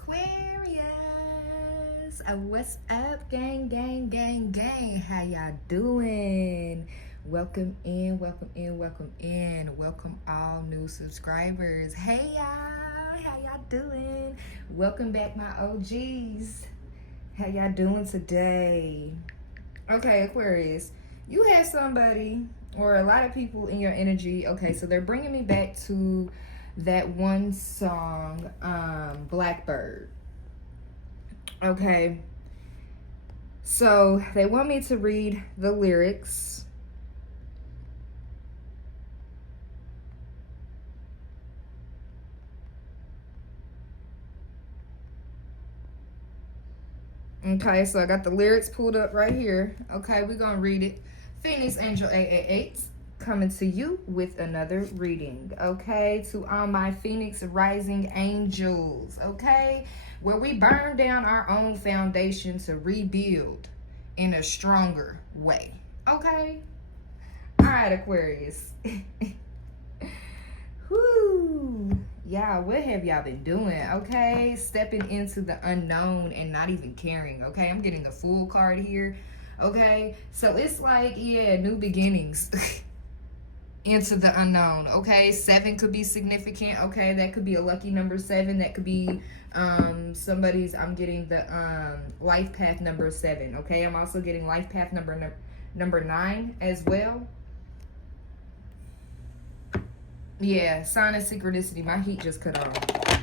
Aquarius. What's up, gang, gang, gang, gang? How y'all doing? Welcome in, welcome in, welcome in. Welcome all new subscribers. Hey y'all, how y'all doing? Welcome back, my OGs. How y'all doing today? Okay, Aquarius, you have somebody or a lot of people in your energy. Okay, so they're bringing me back to that one song, Blackbird. Okay, so they want me to read the lyrics. Okay, so I got the lyrics pulled up right here. Okay, we're gonna read it. Phoenix Angel 888 coming to you with another reading. Okay, to all my Phoenix rising angels. Okay, where we burn down our own foundation to rebuild in a stronger way. Okay, all right, Aquarius. Whoo. Yeah, what have y'all been doing? Okay, stepping into the unknown and not even caring. Okay, I'm getting the Fool card here. Okay, so it's like, yeah, new beginnings into the unknown. Okay, 7 could be significant. Okay, that could be a lucky number 7. That could be somebody's. I'm getting the life path number 7. Okay, I'm also getting life path number 9 as well. Yeah, sign of synchronicity. My heat just cut off.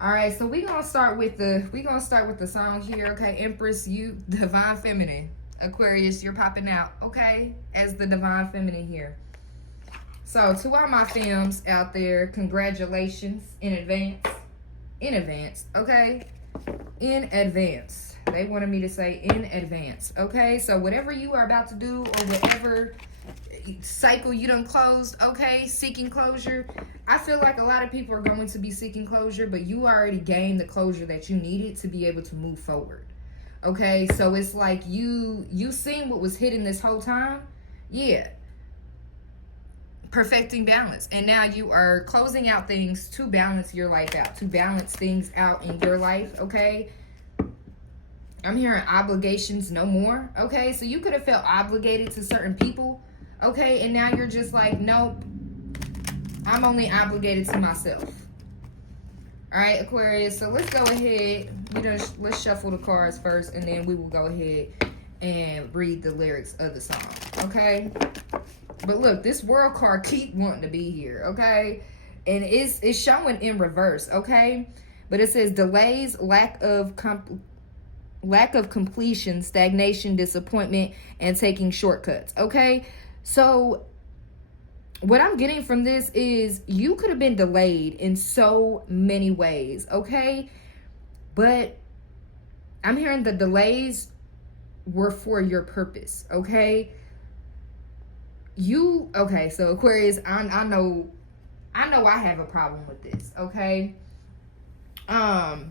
All right, so we're gonna start with the song here. Okay, Empress, you divine feminine. Aquarius, you're popping out, okay, as the divine feminine here. So to all my femmes out there, congratulations in advance. In advance, okay? In advance. They wanted me to say in advance. Okay, so whatever you are about to do or whatever cycle you done closed, okay, seeking closure. I feel like a lot of people are going to be seeking closure, but you already gained the closure that you needed to be able to move forward. Okay, so it's like you seen what was hidden this whole time. Yeah, perfecting balance, and now you are closing out things to balance your life out, to balance things out in your life. Okay, I'm hearing obligations no more. Okay, so you could have felt obligated to certain people. Okay, and now you're just like, nope, I'm only obligated to myself. All right, Aquarius, so let's go ahead. Let's shuffle the cards first, and then we will go ahead and read the lyrics of the song, okay? But look, this world card keep wanting to be here, okay? And it's showing in reverse, okay? But it says delays, lack of completion, stagnation, disappointment, and taking shortcuts, okay? So what I'm getting from this is you could have been delayed in so many ways, okay? But I'm hearing the delays were for your purpose, okay? Okay, so Aquarius, I know I have a problem with this, okay? Our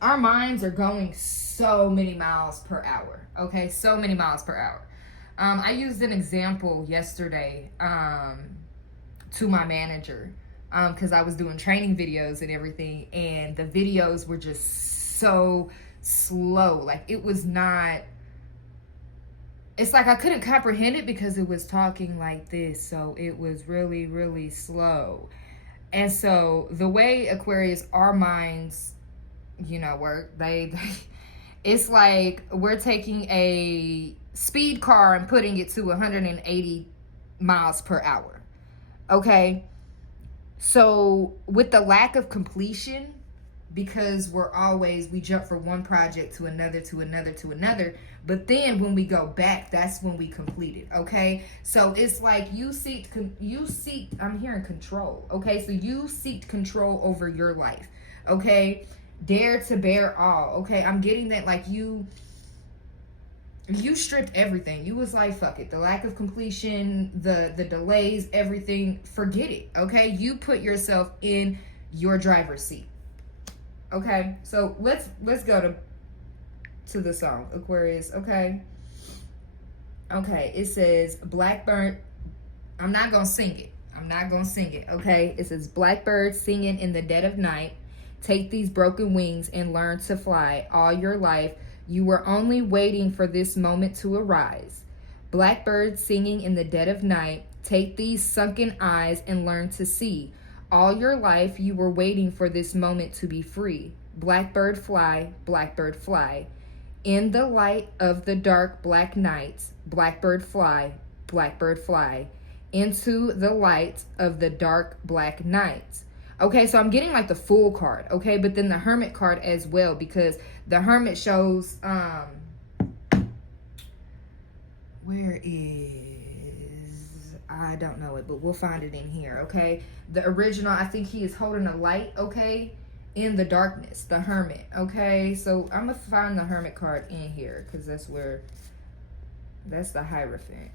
minds are going so many miles per hour, okay? So many miles per hour. I used an example yesterday to my manager because I was doing training videos and everything, and the videos were just so slow. Like, it was not, it's like I couldn't comprehend it because it was talking like this. So it was really, really slow. And so the way Aquarius, our minds, work, it's like we're taking a speed car and putting it to 180 miles per hour. Okay, so with the lack of completion, because we jump from one project to another, but then when we go back, that's when we complete it. Okay, so it's like you seek, I'm hearing control. Okay, so you seek control over your life. Okay, dare to bear all. Okay, I'm getting that, like you stripped everything. You was like, fuck it, the lack of completion, the delays, everything, forget it. Okay, you put yourself in your driver's seat. Okay, so let's go to the song, Aquarius. Okay, it says Blackbird. I'm not gonna sing it, okay? It says Blackbird singing in the dead of night, Take these broken wings and learn to fly. All your life, you were only waiting for this moment to arise. Blackbird singing in the dead of night. Take these sunken eyes and learn to see. All your life, you were waiting for this moment to be free. Blackbird fly, blackbird fly. In the light of the dark black nights, blackbird fly, blackbird fly. Into the light of the dark black nights. Okay, so I'm getting like the Fool card, okay? But then the Hermit card as well, because the Hermit shows, where is, I don't know it, but we'll find it in here, okay? The original, I think he is holding a light, okay? In the darkness, the Hermit, okay? So I'm going to find the Hermit card in here, because that's where, that's the Hierophant.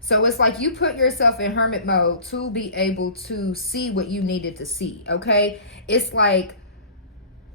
So it's like you put yourself in hermit mode to be able to see what you needed to see, okay? It's like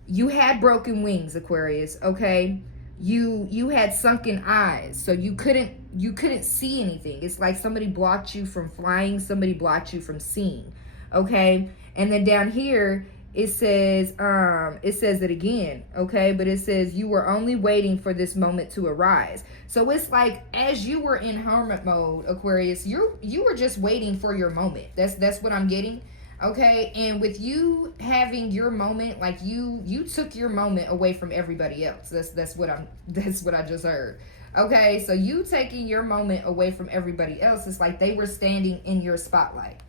you had broken wings, Aquarius, okay? You had sunken eyes, so you couldn't see anything. It's like somebody blocked you from flying, somebody blocked you from seeing, okay? And then down here it says it again, okay? But it says you were only waiting for this moment to arise. So it's like as you were in hermit mode, Aquarius, you were just waiting for your moment. That's what I'm getting, okay? And with you having your moment, like you took your moment away from everybody else. That's what I just heard. Okay, so you taking your moment away from everybody else, it's like they were standing in your spotlight.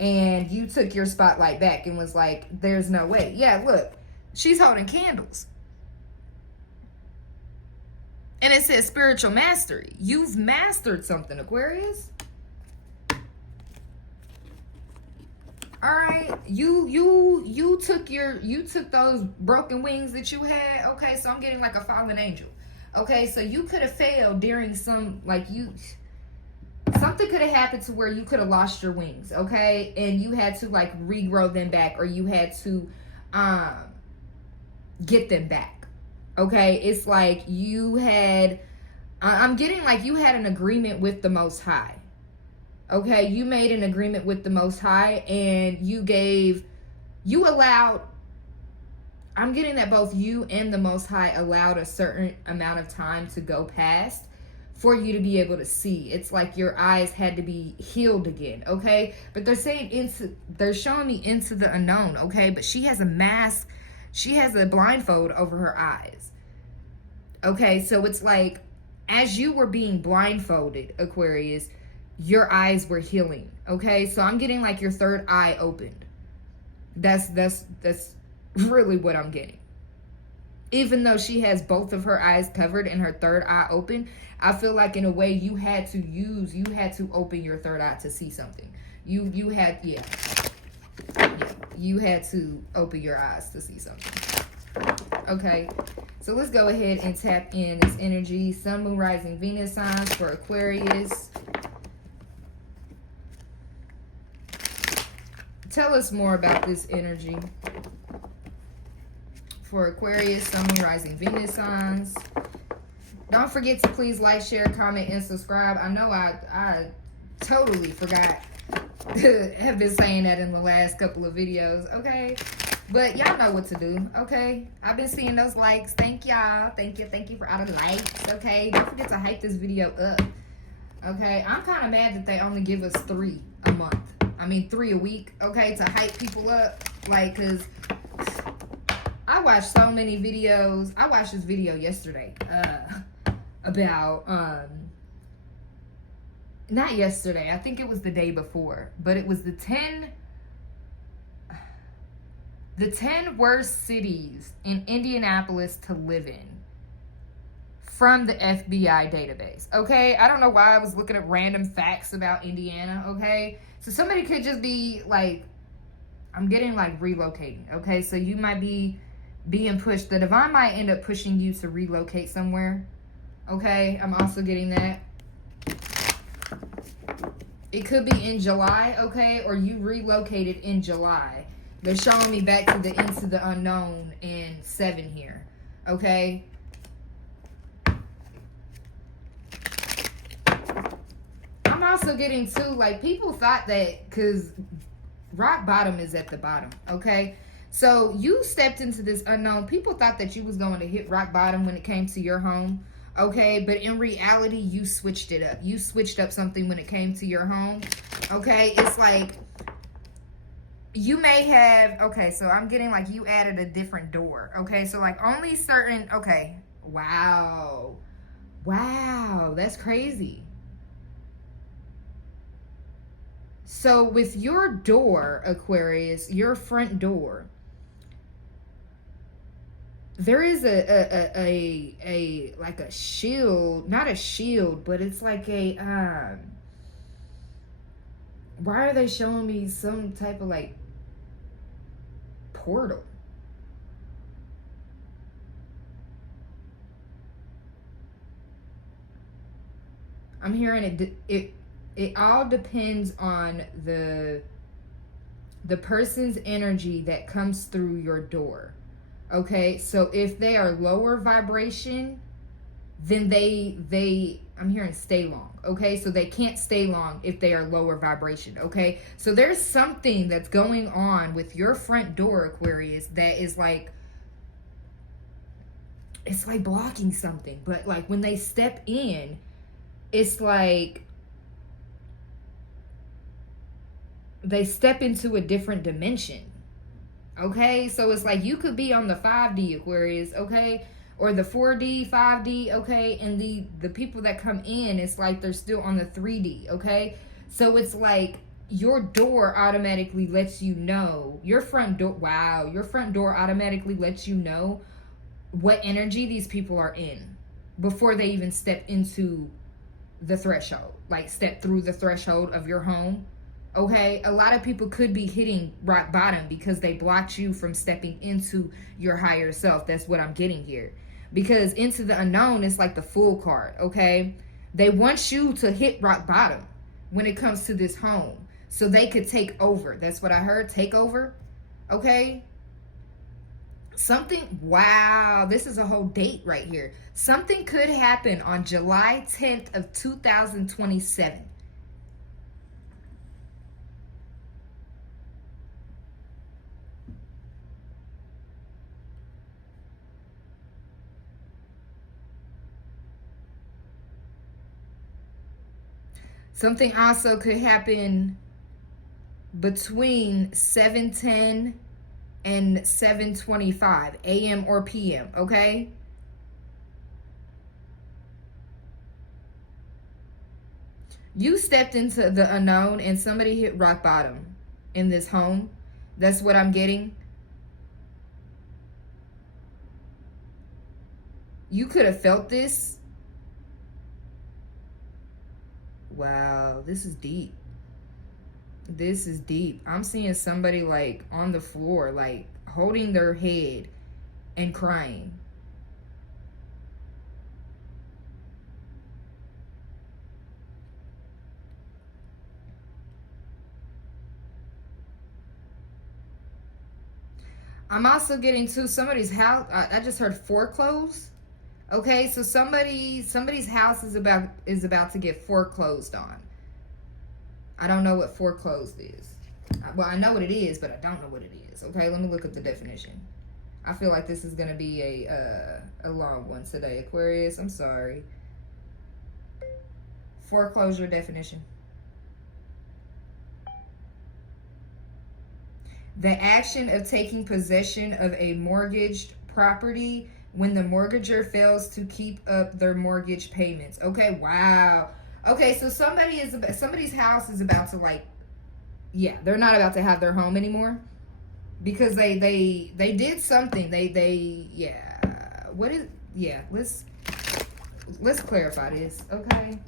And you took your spotlight back and was like, there's no way. Yeah, look, she's holding candles. And it says spiritual mastery. You've mastered something, Aquarius. All right, you took those broken wings that you had. Okay, so I'm getting like a fallen angel. Okay, so you could have failed during some, something could have happened to where you could have lost your wings, okay? And you had to like regrow them back, or you had to get them back, okay? It's like you had, I'm getting like you had an agreement with the Most High, okay? You made an agreement with the Most High, and you allowed, I'm getting that both you and the Most High allowed a certain amount of time to go past for you to be able to see. It's like your eyes had to be healed again, okay? But they're saying they're showing me into the unknown, okay? But she has a mask, she has a blindfold over her eyes, okay? So it's like as you were being blindfolded, Aquarius, your eyes were healing, okay? So I'm getting like your third eye opened. That's really what I'm getting. Even though she has both of her eyes covered and her third eye open, I feel like in a way you had to open your third eye to see something. You had to open your eyes to see something. Okay, so let's go ahead and tap in this energy. Sun, Moon, Rising, Venus signs for Aquarius. Tell us more about this energy for Aquarius, Sun, Moon, Rising, Venus signs. Don't forget to please like, share, comment, and subscribe. I know I totally forgot have been saying that in the last couple of videos, okay? But y'all know what to do, okay? I've been seeing those likes. Thank y'all. Thank you for all the likes, okay? Don't forget to hype this video up, okay? I'm kind of mad that they only give us 3 a month. I mean, 3 a week, okay, to hype people up. Like, because I watched so many videos. I watched this video yesterday about, not yesterday, I think it was the day before, but it was the 10 worst cities in Indianapolis to live in from the FBI database, okay? I don't know why I was looking at random facts about Indiana, okay? So somebody could just be like, I'm getting like relocating, okay? So you might be being pushed. The divine might end up pushing you to relocate somewhere, okay? I'm also getting that. It could be in July, okay? Or you relocated in July. They're showing me back to the into the unknown in 7 here, okay? I'm also getting too, like, people thought that because rock bottom is at the bottom, okay? So you stepped into this unknown. People thought that you was going to hit rock bottom when it came to your home, okay? But in reality, you switched it up. You switched up something when it came to your home, okay? It's like you may have, okay, so I'm getting like you added a different door, okay? So like only certain, okay, wow. Wow, that's crazy. So with your door, Aquarius, your front door, there is a like a shield, not a shield, but it's like a why are they showing me some type of like portal? I'm hearing it all depends on the person's energy that comes through your door. Okay? So if they are lower vibration, then they I'm hearing stay long. Okay? So they can't stay long if they are lower vibration. Okay? So there's something that's going on with your front door, Aquarius, that is like, it's like blocking something. But like when they step in, it's like they step into a different dimension. Okay? So it's like you could be on the 5D, Aquarius, okay? Or the 4D, 5D, okay? And the people that come in, it's like they're still on the 3D, okay? So it's like your door automatically lets you know, your front door, wow, your front door automatically lets you know what energy these people are in before they even step into the threshold, like step through the threshold of your home. Okay, a lot of people could be hitting rock bottom because they blocked you from stepping into your higher self. That's what I'm getting here. Because into the unknown is like the Fool card, okay? They want you to hit rock bottom when it comes to this home so they could take over. That's what I heard, take over, okay? Something, wow, this is a whole date right here. Something could happen on July 10th of 2027. Something also could happen between 7:10 and 7:25 a.m. or p.m., okay? You stepped into the unknown and somebody hit rock bottom in this home. That's what I'm getting. You could have felt this. Wow, this is deep. This is deep. I'm seeing somebody like on the floor, like holding their head and crying. I'm also getting to somebody's house. I just heard foreclosed. Okay, so somebody's house is about to get foreclosed on. I don't know what foreclosed is. Well, I know what it is, but I don't know what it is. Okay, let me look at the definition. I feel like this is gonna be a long one today, Aquarius. I'm sorry. Foreclosure definition. The action of taking possession of a mortgaged property when the mortgager fails to keep up their mortgage payments. Okay, wow. Okay, so somebody's house is about to like, yeah, they're not about to have their home anymore because they did something. Yeah. What is, yeah, let's clarify this, okay?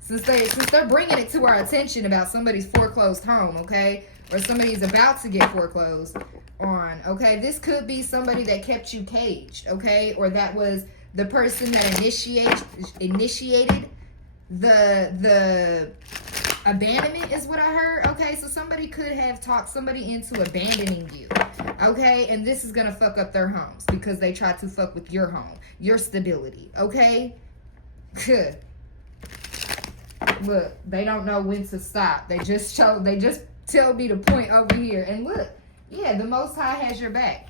Since they're bringing it to our attention about somebody's foreclosed home, okay? Or somebody's about to get foreclosed on, okay? This could be somebody that kept you caged, okay? Or that was the person that initiated the abandonment is what I heard, okay? So somebody could have talked somebody into abandoning you, okay? And this is gonna fuck up their homes because they tried to fuck with your home, your stability, okay? Good. Look, they don't know when to stop. They just tell me to point over here. And look, yeah, the Most High has your back.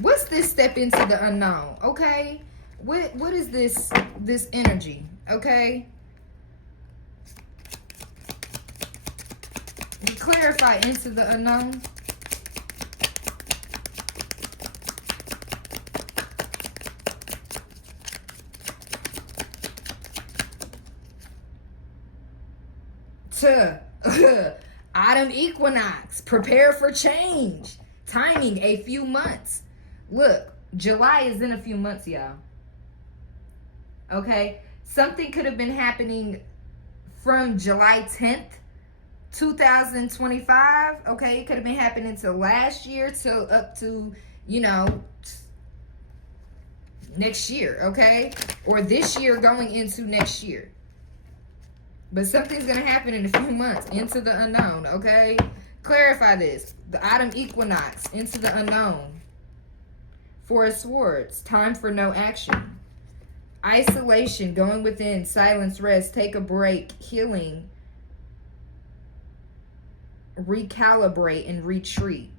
What's this step into the unknown? Okay, what is this energy? Okay, clarify into the unknown. Autumn equinox, prepare for change, timing a few months. Look, July is in a few months, y'all. Okay, something could have been happening from July 10th 2025. Okay, it could have been happening till last year, till up to, you know, next year. Okay, or this year going into next year. But something's going to happen in a few months, into the unknown, okay? Clarify this. The autumn equinox, into the unknown. Four of Swords, time for no action. Isolation, going within, silence, rest, take a break, healing, recalibrate, and retreat.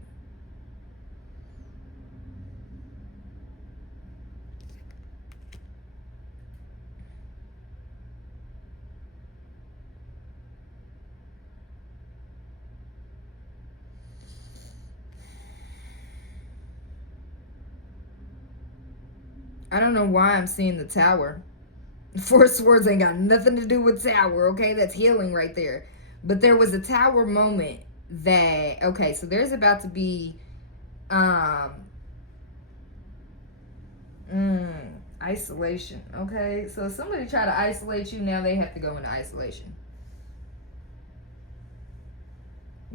I don't know why I'm seeing the Tower. Four Swords ain't got nothing to do with Tower, okay? That's healing right there. But there was a Tower moment that, okay, so there's about to be isolation, okay? So if somebody try to isolate you, now they have to go into isolation.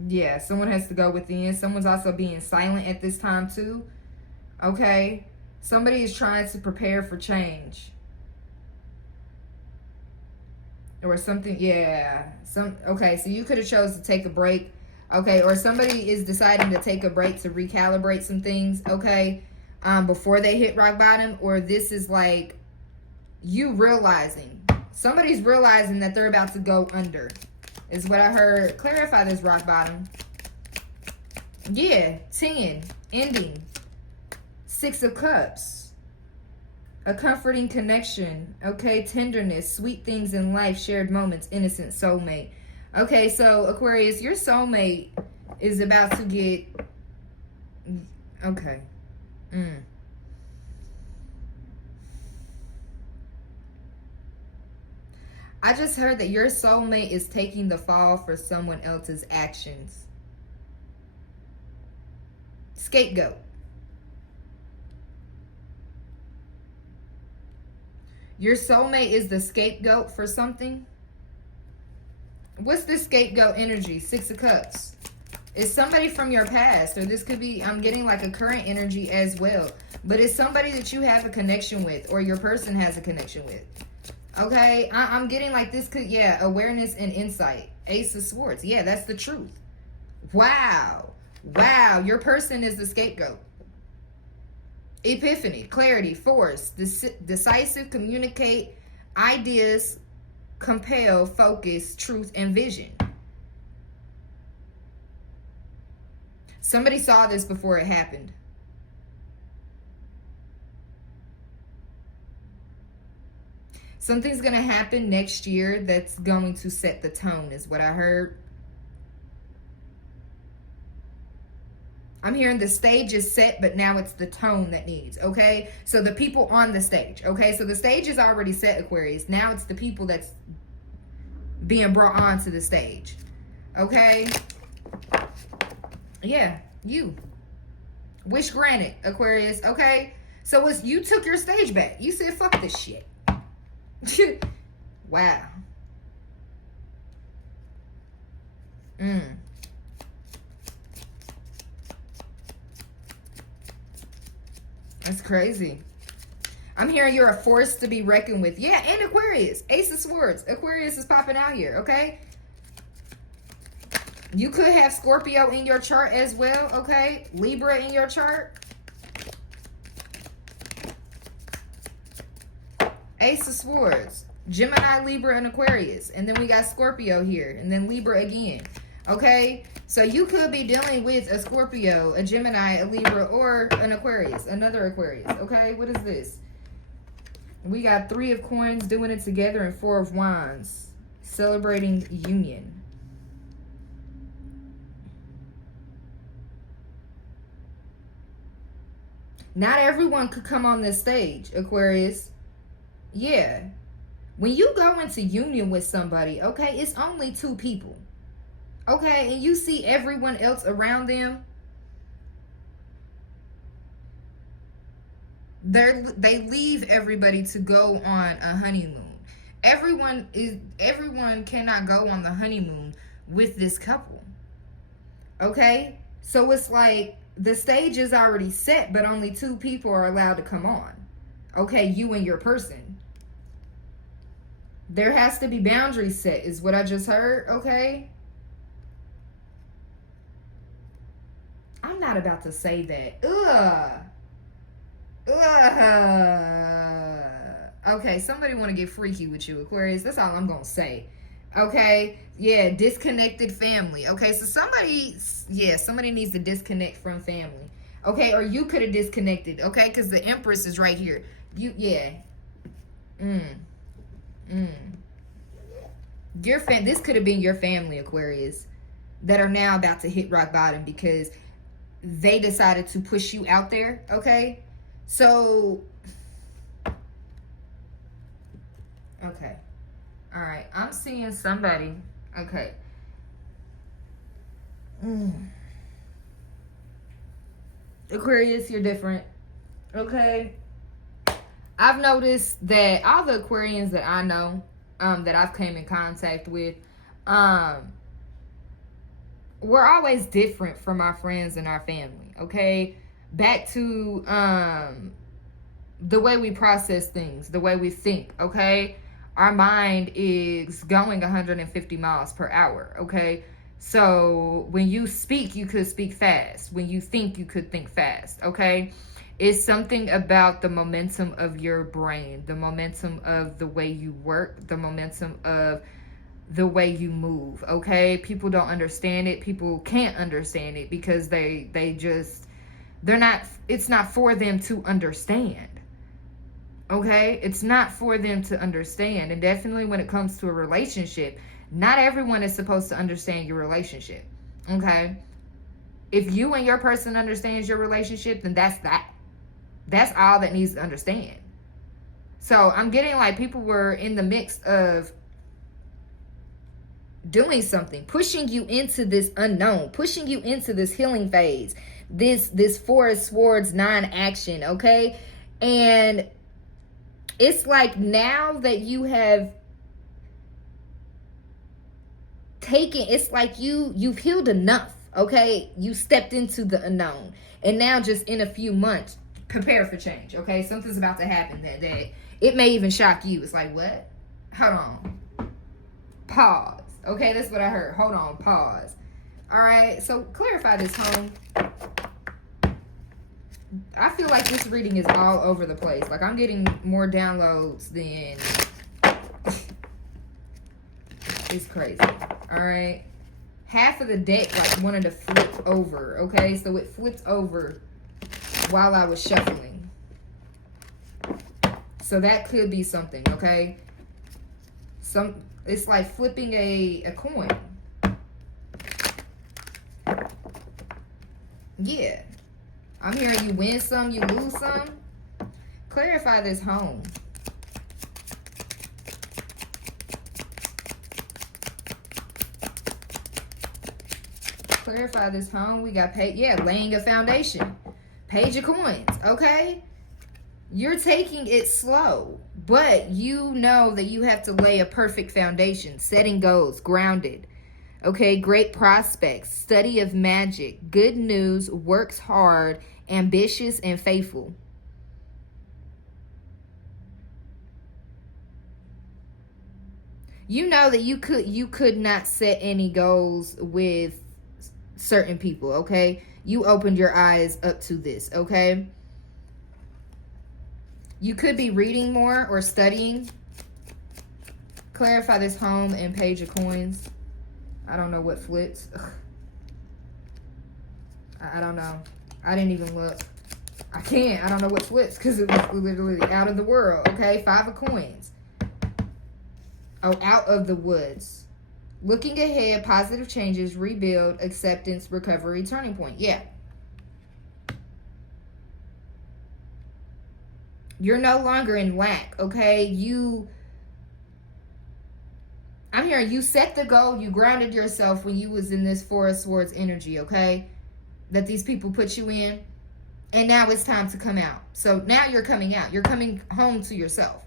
Yeah, someone has to go within. Someone's also being silent at this time too, okay? Somebody is trying to prepare for change. Or something, yeah. Okay, so you could have chose to take a break. Okay, or somebody is deciding to take a break to recalibrate some things, okay, before they hit rock bottom. Or this is like you realizing. Somebody's realizing that they're about to go under, is what I heard. Clarify this rock bottom. Yeah, 10, ending. 6 of Cups, a comforting connection, okay, tenderness, sweet things in life, shared moments, innocent soulmate. Okay, so Aquarius, your soulmate is about to get, okay. I just heard that your soulmate is taking the fall for someone else's actions. Scapegoat. Your soulmate is the scapegoat for something. What's this scapegoat energy? 6 of Cups. It's somebody from your past, or this could be, I'm getting like a current energy as well. But it's somebody that you have a connection with, or your person has a connection with. Okay, I'm getting like this could, yeah, awareness and insight. Ace of Swords. Yeah, that's the truth. Wow. Wow, your person is the scapegoat. Epiphany, clarity, force, decisive, communicate, ideas, compel, focus, truth, and vision. Somebody saw this before it happened. Something's going to happen next year that's going to set the tone, is what I heard. I'm hearing the stage is set, but now it's the tone that needs, okay? So the people on the stage, okay? So the stage is already set, Aquarius. Now it's the people that's being brought onto the stage, okay? Yeah, you. Wish granted, Aquarius, okay? So it's, you took your stage back. You said, fuck this shit. Wow. That's crazy. I'm hearing you're a force to be reckoned with. Yeah, and Aquarius. Ace of Swords. Aquarius is popping out here, okay? You could have Scorpio in your chart as well, okay? Libra in your chart. Ace of Swords. Gemini, Libra, and Aquarius. And then we got Scorpio here. And then Libra again. Okay? So you could be dealing with a Scorpio, a Gemini, a Libra, or an Aquarius. Another Aquarius. Okay? What is this? We got 3 of Coins doing it together and 4 of Wands. Celebrating union. Not everyone could come on this stage, Aquarius. Yeah. When you go into union with somebody, okay, it's only 2 people. Okay, and you see everyone else around them. They leave everybody to go on a honeymoon. Everyone cannot go on the honeymoon with this couple. Okay? So it's like the stage is already set, but only 2 people are allowed to come on. Okay, you and your person. There has to be boundaries set, is what I just heard, okay? I'm not about to say that. Okay, somebody want to get freaky with you, Aquarius. That's all I'm going to say. Okay? Yeah, disconnected family. Okay, so somebody needs to disconnect from family. Okay, or you could have disconnected. Okay, because the Empress is right here. This could have been your family, Aquarius, that are now about to hit rock bottom because they decided to push you out there. Okay, so okay, all right. I'm seeing somebody. Okay. Aquarius, you're different. Okay. I've noticed that all the Aquarians that I know, that I've came in contact with, we're always different from our friends and our family. Okay. Back to the way we process things, the way we think. Okay. Our mind is going 150 miles per hour. Okay. So when you speak, you could speak fast. When you think, you could think fast. Okay. It's something about the momentum of your brain, the momentum of the way you work, the momentum of the way you move. Okay. People don't understand it. People can't understand it because it's not for them to understand. Okay. It's not for them to understand. And definitely when it comes to a relationship, not everyone is supposed to understand your relationship. Okay. If you and your person understands your relationship, then that's that. That's all that needs to understand. So I'm getting like people were in the mix of doing something, pushing you into this unknown, pushing you into this healing phase, this 4 of Swords non-action, okay? And it's like now that you have taken, it's like you've healed enough, okay? You stepped into the unknown. And now just in a few months, prepare for change, okay? Something's about to happen that it may even shock you. It's like, what? Hold on. Pause. Okay, that's what I heard. Hold on. Pause. All right, so clarify this, home. I feel like this reading is all over the place. Like, I'm getting more downloads than... It's crazy. All right. Half of the deck, like, wanted to flip over, okay? So it flipped over while I was shuffling. So that could be something, okay? It's like flipping a coin. Yeah. I'm hearing you win some, you lose some. Clarify this, home. Clarify this, home. We got paid. Yeah, laying a foundation. Page of Coins, okay? You're taking it slow, but you know that you have to lay a perfect foundation, setting goals, grounded, okay? Great prospects, study of magic, good news, works hard, ambitious, and faithful. You know that you could not set any goals with certain people, okay? You opened your eyes up to this, okay? You could be reading more or studying. Clarify this home and page of coins. I don't know what flips. Ugh. I don't know. I didn't even look. I can't. I don't know what flips because it was literally out of the world. Okay, 5 of coins. Oh, out of the woods. Looking ahead, positive changes, rebuild, acceptance, recovery, turning point. Yeah. You're no longer in lack, okay? I'm hearing you set the goal, you grounded yourself when you was in this Four of Swords energy, okay? That these people put you in. And now it's time to come out. So now you're coming out. You're coming home to yourself.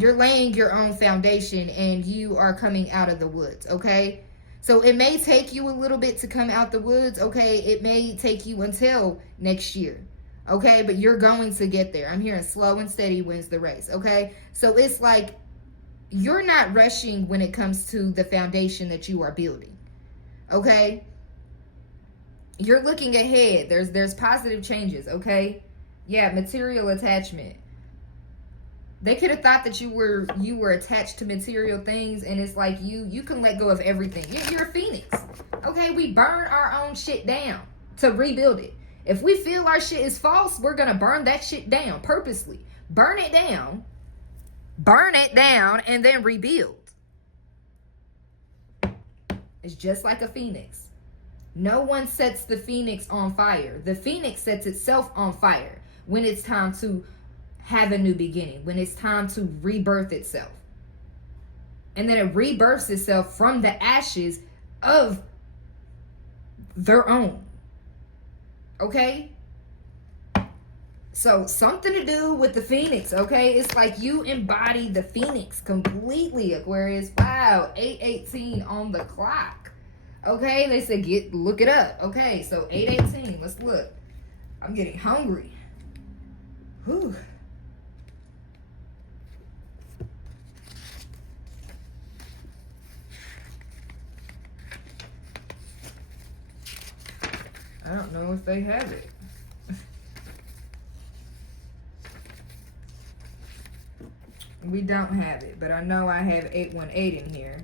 You're laying your own foundation and you are coming out of the woods, okay? So it may take you a little bit to come out the woods, okay? It may take you until next year, okay? But you're going to get there. I'm hearing slow and steady wins the race, okay? So it's like you're not rushing when it comes to the foundation that you are building, okay? You're looking ahead. There's positive changes, okay? Yeah, material attachment. They could have thought that you were attached to material things, and it's like you can let go of everything. You're a phoenix, okay? We burn our own shit down to rebuild it. If we feel our shit is false, we're gonna burn that shit down purposely. Burn it down, and then rebuild. It's just like a phoenix. No one sets the phoenix on fire. The phoenix sets itself on fire when it's time to have a new beginning, when it's time to rebirth itself. And then it rebirths itself from the ashes of their own. Okay? So something to do with the phoenix, okay? It's like you embody the phoenix completely, Aquarius. Wow, 8:18 on the clock. Okay, they said look it up. Okay, so 8:18, let's look. I'm getting hungry. Whew. I don't know if they have it. We don't have it, but I know I have 818 in here.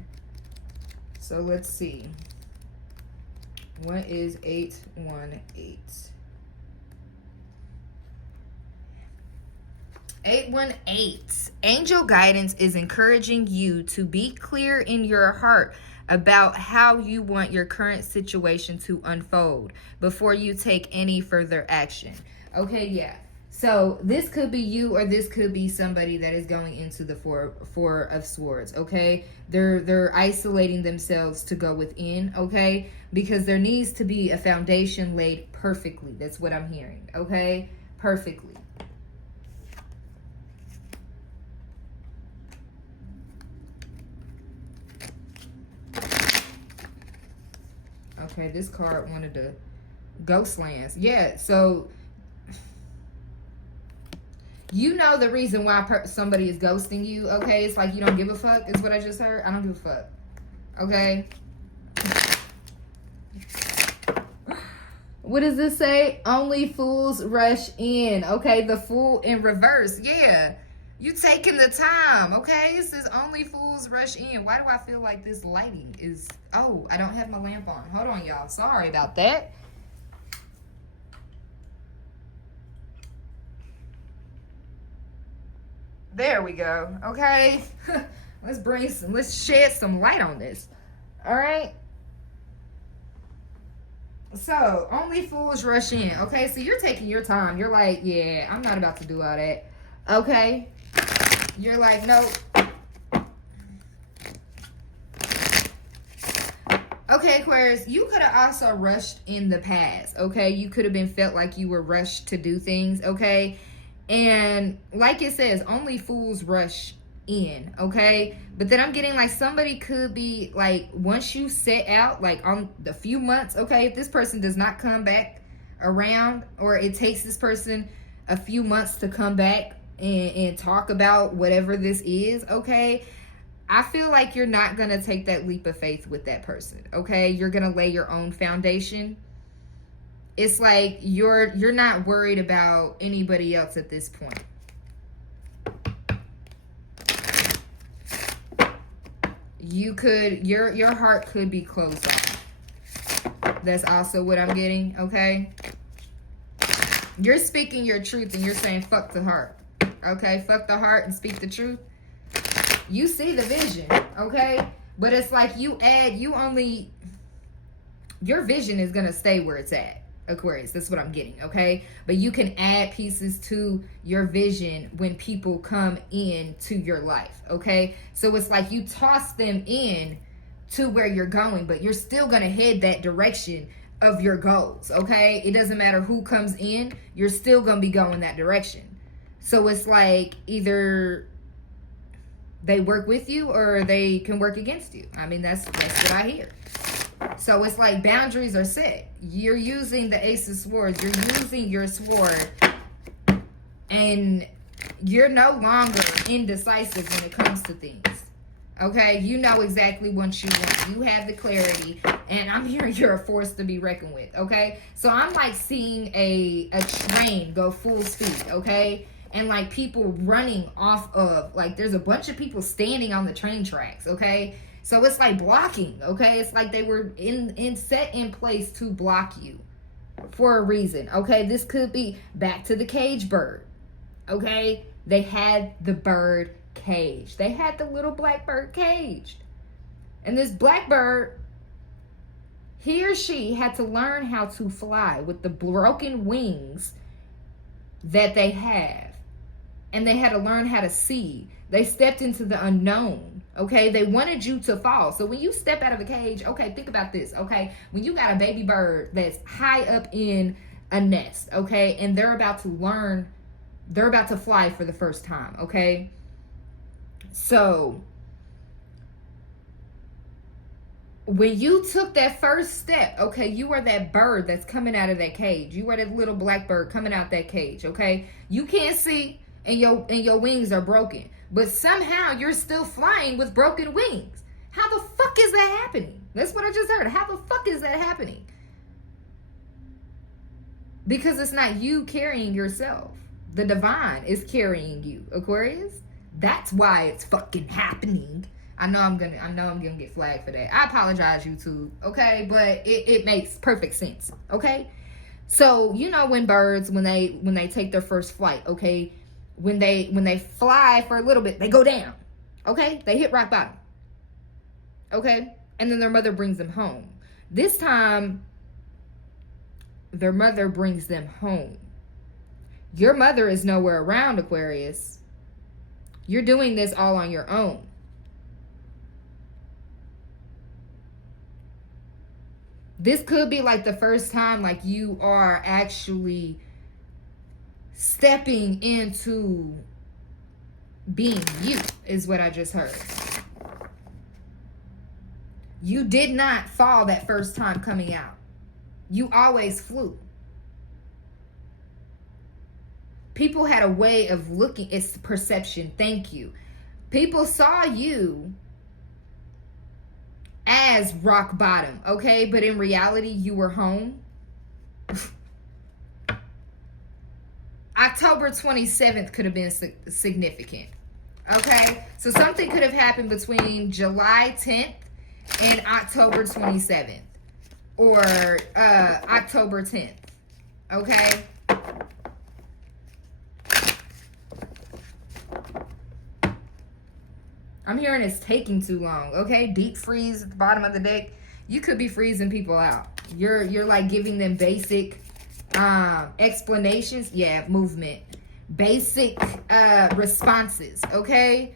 So let's see. What is 818? 818. Angel guidance is encouraging you to be clear in your heart about how you want your current situation to unfold before you take any further action. Okay, yeah. So this could be you, or this could be somebody that is going into the four of Swords, okay? They're isolating themselves to go within, okay? Because there needs to be a foundation laid perfectly. That's what I'm hearing, okay? Perfectly. Okay, this card wanted to ghost lands. Yeah, so you know the reason why somebody is ghosting you, okay? It's like you don't give a fuck, is what I just heard. I don't give a fuck, okay? What does this say? Only fools rush in, okay? The Fool in reverse, yeah. You taking the time, okay? It says only fools rush in. Why do I feel like this lighting is... Oh, I don't have my lamp on. Hold on, y'all. Sorry about that. There we go, okay? Let's shed some light on this, all right? So, only fools rush in, okay? So you're taking your time. You're like, yeah, I'm not about to do all that, okay? You're like, nope. Okay, Aquarius, you could have also rushed in the past, okay? You could have been felt like you were rushed to do things, okay? And like it says, only fools rush in, okay? But then I'm getting like somebody could be like, once you set out, like on the few months, okay? If this person does not come back around, or it takes this person a few months to come back and talk about whatever this is, okay? I feel like you're not going to take that leap of faith with that person, okay? You're going to lay your own foundation. It's like you're not worried about anybody else at this point. You could, your heart could be closed off. That's also what I'm getting, okay? You're speaking your truth and you're saying fuck the heart. Okay, fuck the heart and speak the truth. You see the vision, okay? But it's like your vision is going to stay where it's at, Aquarius. That's what I'm getting, okay? But you can add pieces to your vision when people come into your life, okay? So it's like you toss them in to where you're going, but you're still going to head that direction of your goals, okay? It doesn't matter who comes in, you're still going to be going that direction. So it's like either they work with you or they can work against you. I mean, that's what I hear. So it's like boundaries are set. You're using the Ace of Swords. You're using your sword. And you're no longer indecisive when it comes to things. Okay? You know exactly what you want. You have the clarity. And I'm hearing you're a force to be reckoned with. Okay? So I'm like seeing a train go full speed. Okay? And like people running off of, like there's a bunch of people standing on the train tracks, okay? So it's like blocking, okay? It's like they were set in place to block you for a reason, okay? This could be back to the cage bird, okay? They had the bird caged. They had the little black bird caged. And this black bird, he or she had to learn how to fly with the broken wings that they have. And they had to learn how to see. They stepped into the unknown, okay? They wanted you to fall. So when you step out of a cage, okay, think about this, okay? When you got a baby bird that's high up in a nest, okay? And they're about to fly for the first time, okay? So when you took that first step, okay, you are that bird that's coming out of that cage. You are that little black bird coming out that cage, okay? You can't see. And your wings are broken. But somehow you're still flying with broken wings. How the fuck is that happening? That's what I just heard. How the fuck is that happening? Because it's not you carrying yourself. The divine is carrying you, Aquarius. That's why it's fucking happening. I know I'm gonna get flagged for that. I apologize, YouTube, okay? But it makes perfect sense, okay? So you know when birds, when they take their first flight, okay? When they fly for a little bit, they go down, okay? They hit rock bottom, okay? And then their mother brings them home. This time, their mother brings them home. Your mother is nowhere around, Aquarius. You're doing this all on your own. This could be like the first time like you are actually stepping into being you, is what I just heard. You did not fall that first time coming out. You always flew. People had a way of looking, it's perception, thank you. People saw you as rock bottom, okay? But in reality, you were home. October 27th could have been significant, okay? So something could have happened between July 10th and October 27th or October 10th, okay? I'm hearing it's taking too long, okay? Deep freeze at the bottom of the deck. You could be freezing people out. You're like giving them basic explanations. Yeah, movement. Basic responses, okay?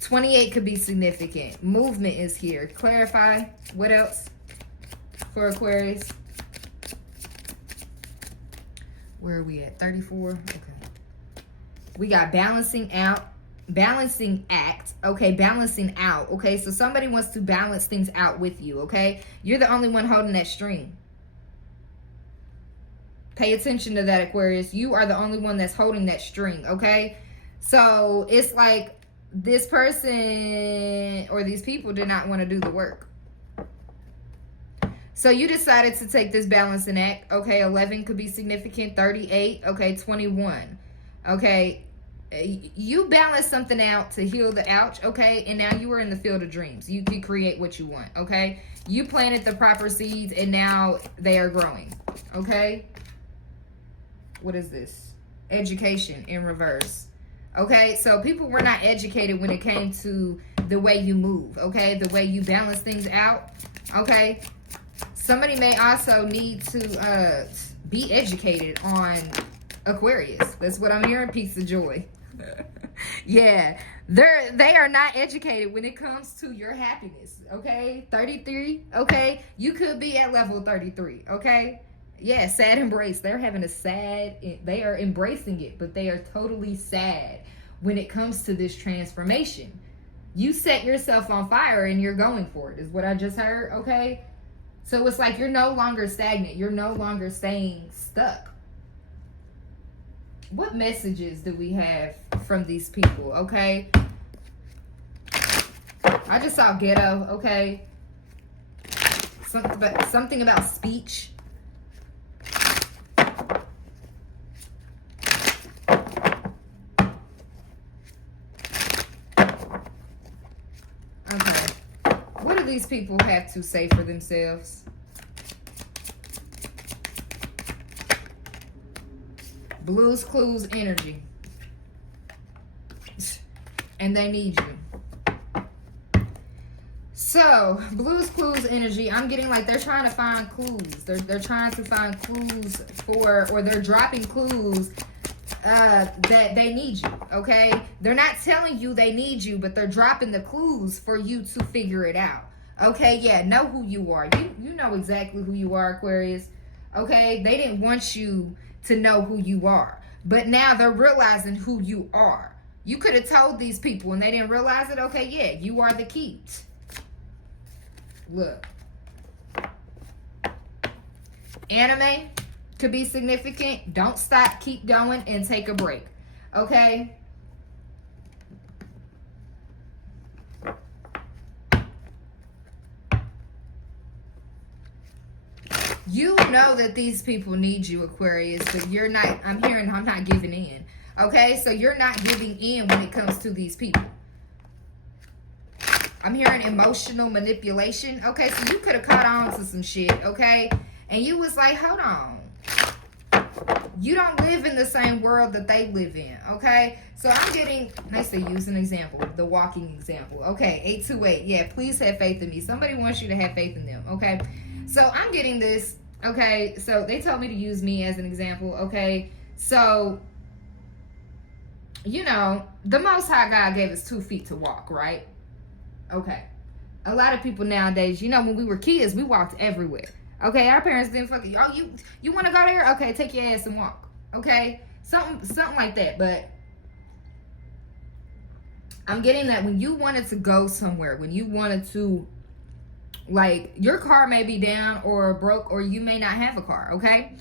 28 could be significant. Movement is here. Clarify. What else for Aquarius? Where are we at? 34? Okay. We got balancing out. Balancing act, okay, balancing out, okay, so somebody wants to balance things out with you, okay, you're the only one holding that string. Pay attention to that, Aquarius. You are the only one that's holding that string, okay? So it's like this person or these people did not want to do the work. So you decided to take this balancing act, okay? 11 could be significant. 38, okay? 21, okay? You balance something out to heal the ouch, okay? And now you are in the field of dreams. You can create what you want, okay? You planted the proper seeds and now they are growing, okay? What is this? Education in reverse. Okay, so people were not educated when it came to the way you move, okay? The way you balance things out, okay? Somebody may also need to be educated on Aquarius. That's what I'm hearing. Peace of joy. Yeah, they are not educated when it comes to your happiness, okay? 33, okay? You could be at level 33, okay? Yeah, sad embrace. They're having a sad, they are embracing it, but they are totally sad when it comes to this transformation. You set yourself on fire and you're going for it, is what I just heard, okay? So it's like you're no longer stagnant. You're no longer staying stuck. What messages do we have from these people, okay? I just saw ghetto, okay? Something about speech. Okay. What do these people have to say for themselves? Blues Clues energy. And they need you. So, Blues Clues energy, I'm getting like they're trying to find clues. They're trying to find clues for, or they're dropping clues that they need you, okay? They're not telling you they need you, but they're dropping the clues for you to figure it out. Okay, yeah, know who you are. You know exactly who you are, Aquarius. Okay, they didn't want you to know who you are, but now they're realizing who you are. You could have told these people and they didn't realize it. Okay, yeah, you are the key. Look, anime could be significant. Don't stop, keep going, and take a break. Okay. You know that these people need you, Aquarius, but you're not, I'm not giving in. Okay, so you're not giving in when it comes to these people. I'm hearing emotional manipulation. Okay, so you could have caught on to some shit, okay? And you was like, hold on. You don't live in the same world that they live in, okay? So I'm getting, let's say use an example, the walking example. Okay, 828. Yeah, please have faith in me. Somebody wants you to have faith in them, okay? So I'm getting this, okay? So they told me to use me as an example, okay? So, you know, the Most High God gave us 2 feet to walk, right? Okay. A lot of people nowadays, you know, when we were kids, we walked everywhere. Okay, our parents didn't fucking, oh, you want to go there? Okay, take your ass and walk. Okay, something like that. But I'm getting that when you wanted to go somewhere, when you wanted to, like, your car may be down or broke, or you may not have a car. Okay,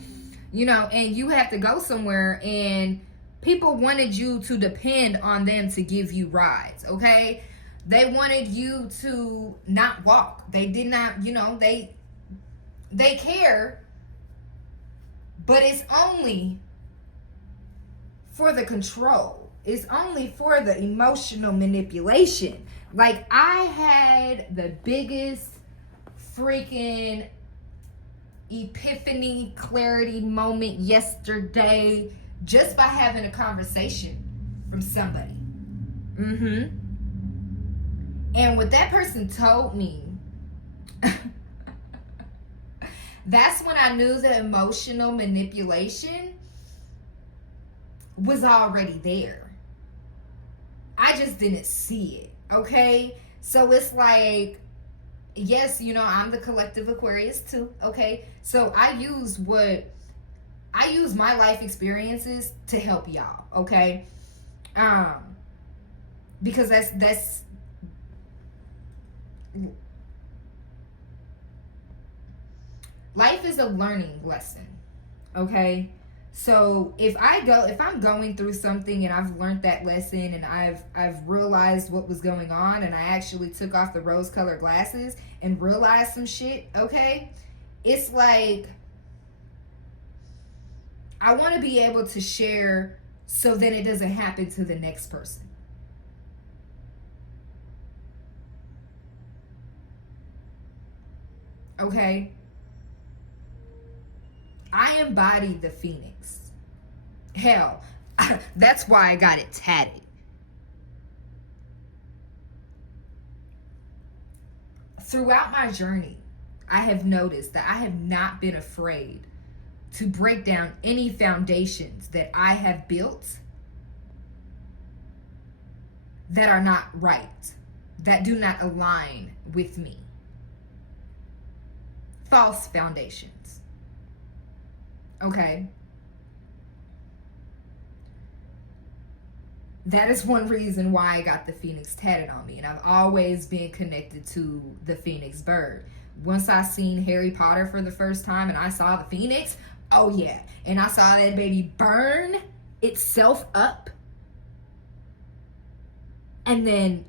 you know, and you have to go somewhere, and people wanted you to depend on them to give you rides. Okay, they wanted you to not walk. They did not, you know, they care, but it's only for the control. It's only for the emotional manipulation. Like, I had the biggest freaking epiphany clarity moment yesterday just by having a conversation from somebody. And what that person told me, that's when I knew the emotional manipulation was already there. I just didn't see it, okay? So it's like, yes, you know, I'm the collective Aquarius too, okay? So I use my life experiences to help y'all, okay? Because that's life is a learning lesson, okay? So if I'm going through something and I've learned that lesson and I've realized what was going on, and I actually took off the rose-colored glasses and realized some shit, okay? It's like I want to be able to share so then it doesn't happen to the next person. Okay? I embody the phoenix. Hell, that's why I got it tatted. Throughout my journey, I have noticed that I have not been afraid to break down any foundations that I have built that are not right, that do not align with me. False foundations. Okay? That is one reason why I got the phoenix tatted on me. And I've always been connected to the phoenix bird. Once I seen Harry Potter for the first time and I saw the phoenix, oh yeah. And I saw that baby burn itself up and then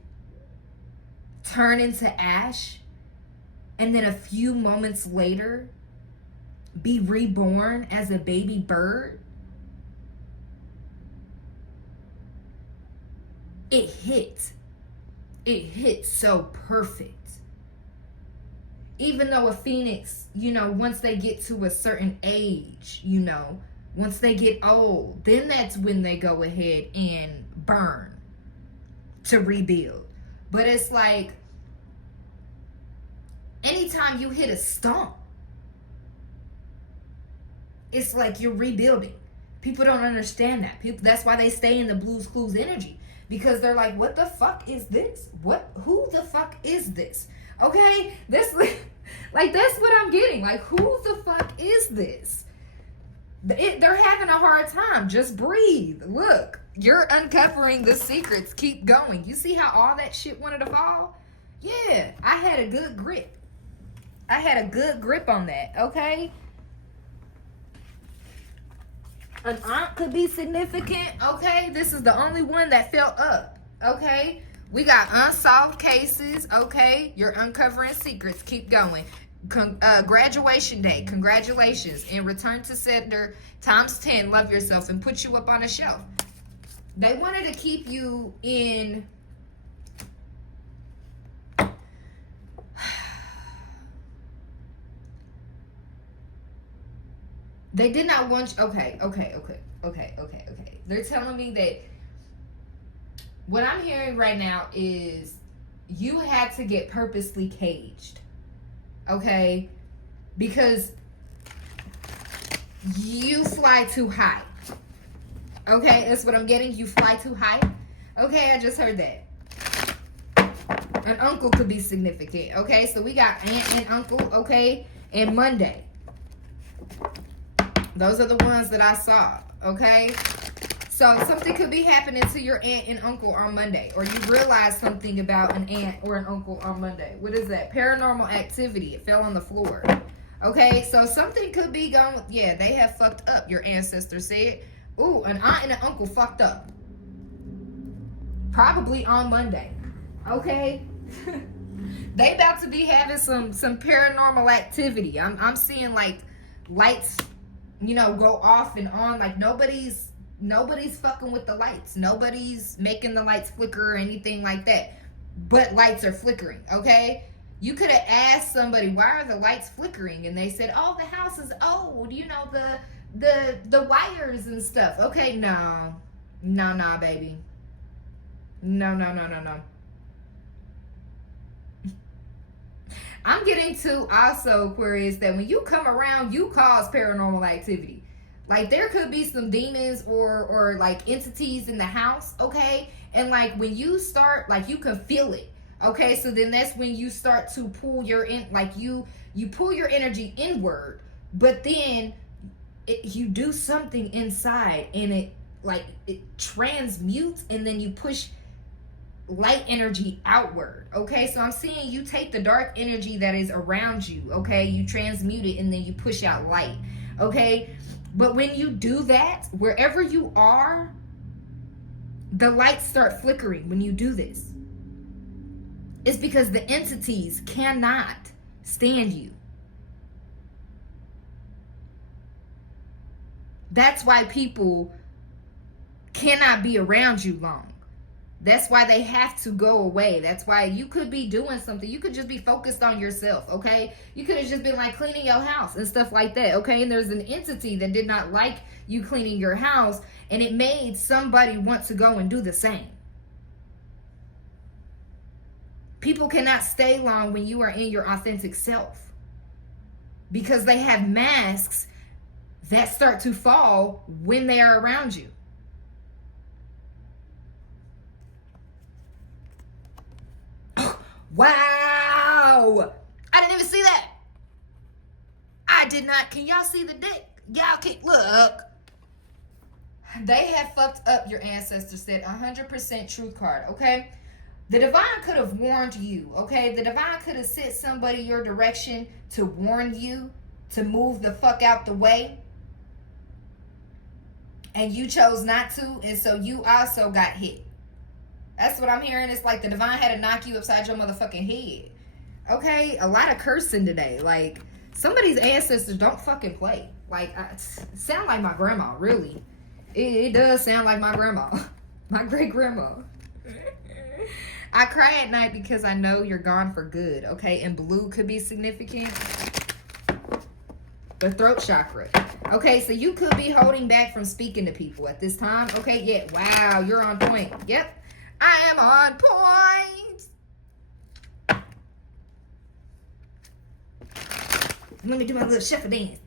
turn into ash. And then a few moments later, be reborn as a baby bird. It hit so perfect. Even though a phoenix, once they get to a certain age, once they get old, then that's when they go ahead and burn to rebuild. But it's like, anytime you hit a stump, it's like you're rebuilding. People don't understand that. That's why they stay in the Blue's Clues energy. Because they're like, what the fuck is this? Who the fuck is this? Okay? That's what I'm getting. Like, who the fuck is this? They're having a hard time. Just breathe. Look, you're uncovering the secrets. Keep going. You see how all that shit wanted to fall? Yeah, I had a good grip. I had a good grip on that, okay? An aunt could be significant, okay? This is the only one that fell up, okay? We got unsolved cases, okay? You're uncovering secrets. Keep going. Graduation day. Congratulations. And return to sender times 10. Love yourself and put you up on a shelf. They wanted to keep you in... They did not want you. Okay. They're telling me that what I'm hearing right now is you had to get purposely caged. Okay? Because you fly too high. Okay? That's what I'm getting. You fly too high. Okay, I just heard that. An uncle could be significant. Okay? So we got aunt and uncle. Okay? And Monday. Those are the ones that I saw, okay? So something could be happening to your aunt and uncle on Monday. Or you realize something about an aunt or an uncle on Monday. What is that? Paranormal activity. It fell on the floor. Okay, so something could be going... Yeah, they have fucked up, your ancestor said. Ooh, an aunt and an uncle fucked up. Probably on Monday. Okay? They about to be having some paranormal activity. I'm seeing like lights... go off and on. Like nobody's fucking with the lights. Nobody's making the lights flicker or anything like that. But lights are flickering, okay? You could have asked somebody, why are the lights flickering? And they said, oh, the house is old. The wires and stuff. Okay, no, baby. No. I'm getting to also, Aquarius, that when you come around, you cause paranormal activity. Like, there could be some demons or like entities in the house, okay? And like when you start, like you can feel it, okay? So then that's when you start to pull your you pull your energy inward, but then you do something inside and it transmutes, and then you push light energy outward, okay? So I'm seeing you take the dark energy that is around you, okay? You transmute it and then you push out light, okay? But when you do that, wherever you are, the lights start flickering when you do this. It's because the entities cannot stand you. That's why people cannot be around you long. That's why they have to go away. That's why you could be doing something. You could just be focused on yourself, okay? You could have just been like cleaning your house and stuff like that, okay? And there's an entity that did not like you cleaning your house, and it made somebody want to go and do the same. People cannot stay long when you are in your authentic self, because they have masks that start to fall when they are around you. Wow! I didn't even see that. I did not. Can y'all see the dick? Y'all can't look. They have fucked up, your ancestors said. 100% truth card, okay? The divine could have warned you, okay? The divine could have sent somebody your direction to warn you to move the fuck out the way. And you chose not to, and so you also got hit. That's what I'm hearing. It's like the divine had to knock you upside your motherfucking head. Okay? A lot of cursing today. Like, somebody's ancestors don't fucking play. Like, sound like my grandma, really. It does sound like my grandma. My great grandma. I cry at night because I know you're gone for good. Okay? And blue could be significant. The throat chakra. Okay, so you could be holding back from speaking to people at this time. Okay, yeah. Wow, you're on point. Yep. I am on point. Let me do my little shuffle dance.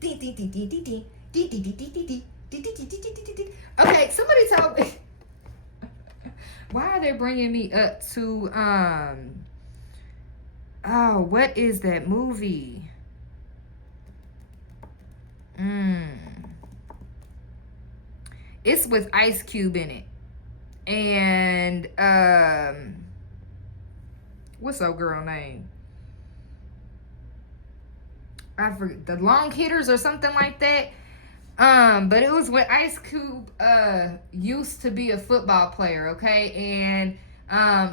Okay, somebody told me. Why are they bringing me up to oh, what is that movie? It's with Ice Cube in it. And what's that girl name? I forget, the Long Hitters or something like that. But it was when Ice Cube used to be a football player, okay? And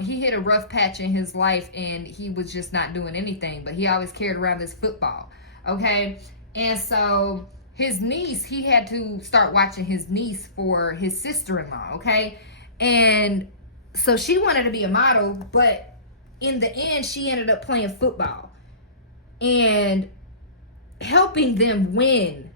he hit a rough patch in his life, and he was just not doing anything, but he always carried around this football, okay? And so his niece, he had to start watching his niece for his sister-in-law, okay? And so she wanted to be a model, but in the end, she ended up playing football and helping them win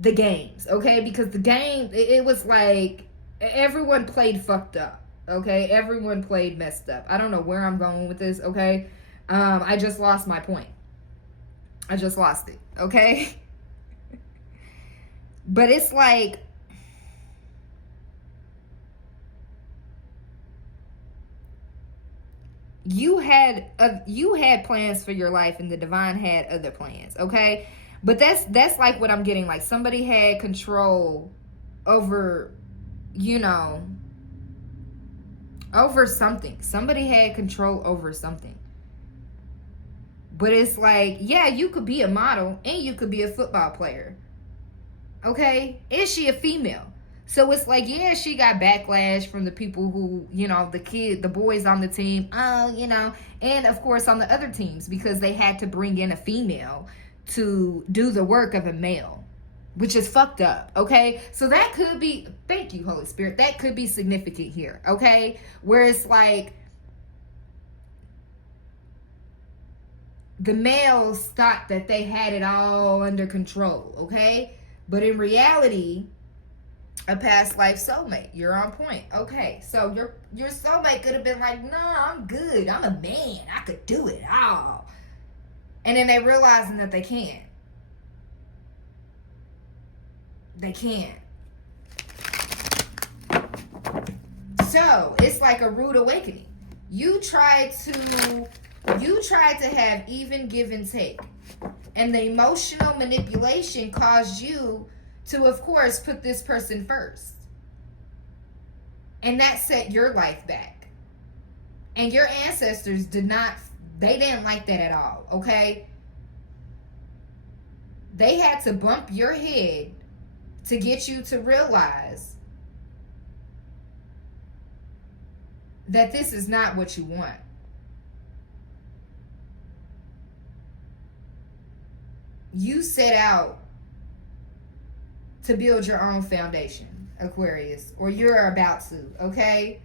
the games, okay? Because the game, it was like everyone played fucked up, okay? Everyone played messed up. I don't know where I'm going with this, okay? I just lost my point. I just lost it, okay? But it's like, you had plans for your life, and the divine had other plans, okay? But that's like what I'm getting. Like, somebody had control over, over something. Somebody had control over something. But it's like, yeah, you could be a model and you could be a football player. Okay? Is she a female? So it's like, yeah, she got backlash from the people who, the boys on the team, and of course on the other teams, because they had to bring in a female to do the work of a male, which is fucked up, okay? So that could be, thank you, Holy Spirit, that could be significant here, okay? Where it's like, the males thought that they had it all under control, okay? But in reality, a past life soulmate, you're on point. Okay, so your soulmate could have been like, no, I'm good. I'm a man. I could do it all. And then they realizing that they can't. They can't. So it's like a rude awakening. You tried to have even give and take. And the emotional manipulation caused you to, of course, put this person first. And that set your life back. And your ancestors didn't like that at all, okay? They had to bump your head to get you to realize that this is not what you want. You set out to build your own foundation, Aquarius, or you're about to, okay?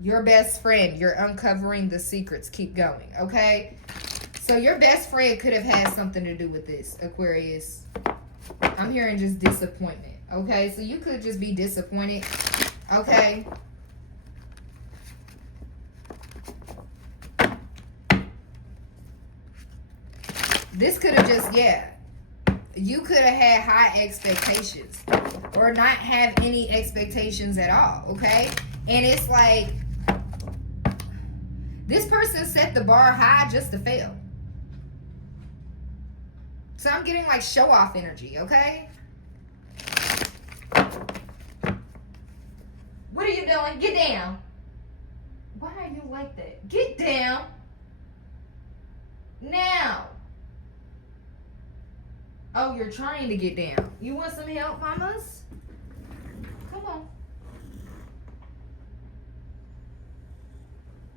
Your best friend, you're uncovering the secrets. Keep going, okay? So your best friend could have had something to do with this, Aquarius. I'm hearing just disappointment, okay? So you could just be disappointed, okay? This could have just, yeah. You could have had high expectations or not have any expectations at all, okay? And it's like, this person set the bar high just to fail. So I'm getting like show off energy, okay? What are you doing? Get down. Why are you like that? Get down. Now. Oh, you're trying to get down. You want some help, mamas? Come on.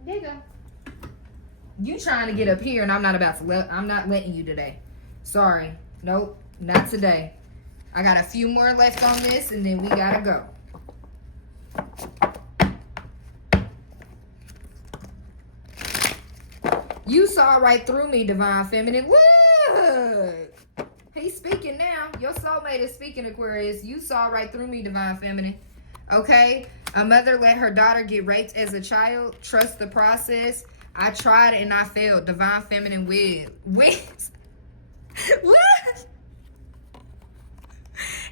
There you go. You trying to get up here, and I'm not letting you today. Sorry. Nope, not today. I got a few more left on this, and then we gotta go. You saw right through me, Divine Feminine. Look! He's speaking now. Your soulmate is speaking, Aquarius. You saw right through me, Divine Feminine. Okay? A mother let her daughter get raped as a child. Trust the process. I tried and I failed. Divine Feminine wins. What?